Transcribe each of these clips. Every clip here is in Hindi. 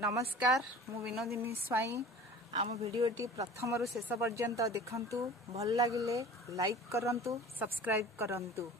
नमस्कार मु विनोदिनी स्वाई आम भिडटी प्रथम रु शेष पर्यंत देखंतु भल लगिले लाइक करंतु सब्सक्राइब करंतु।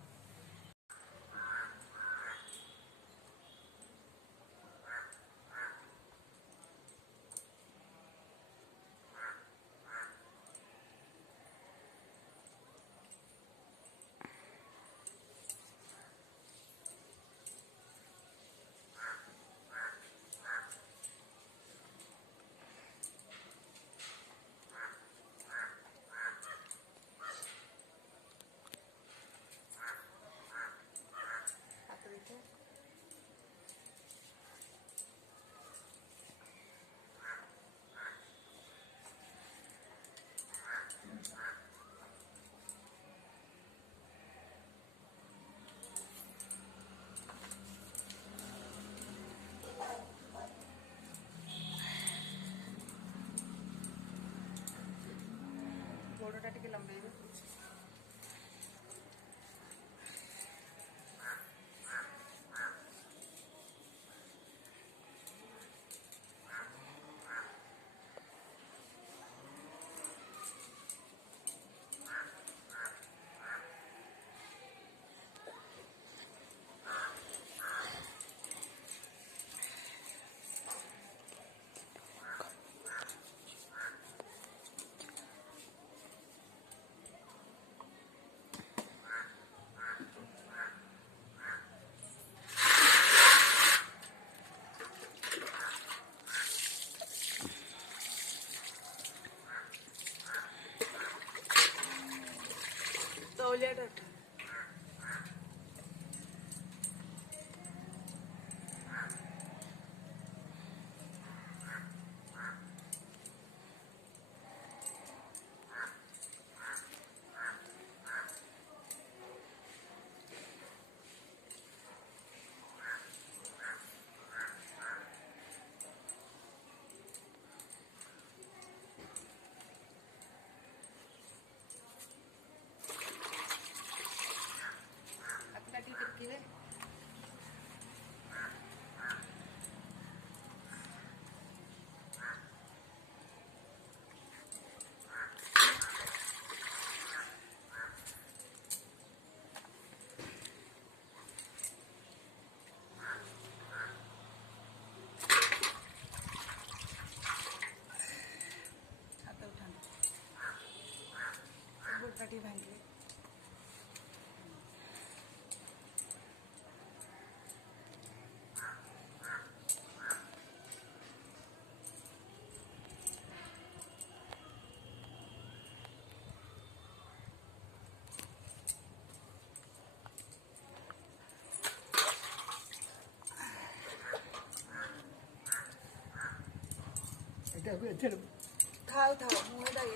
गोड़टा टिके लंबे तौलिया डाटा गोड़टा भांगे खाओ खाओ मुझे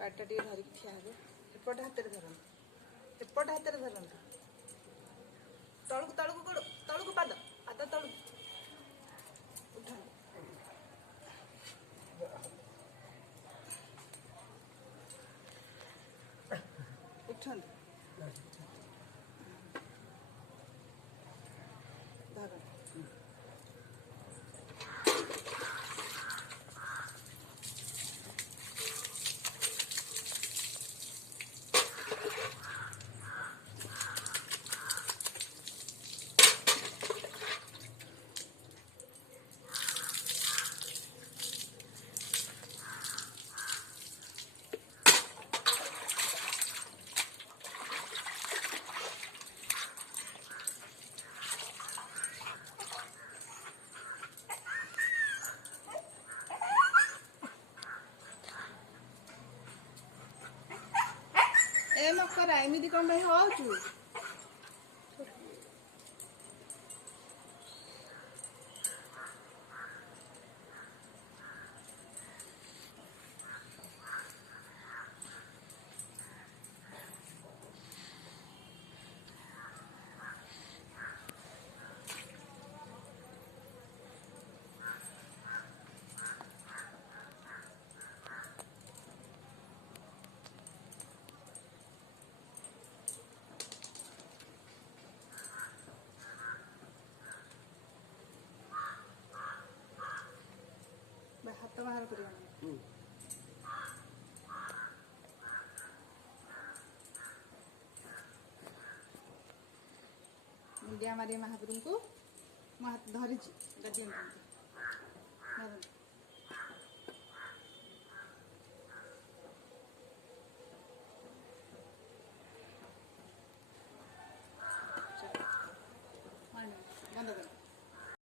बाटा टे धरिक ठिया हे एपट हाथ धरत एपट हाथ धरत तलू तलू गोड़ तलू पाद पाद तलू उठ उठन धर ए मकर एमती कौन होचु मुंडिया मारे महाप्रभु को मो हाथ धरी गार्डियन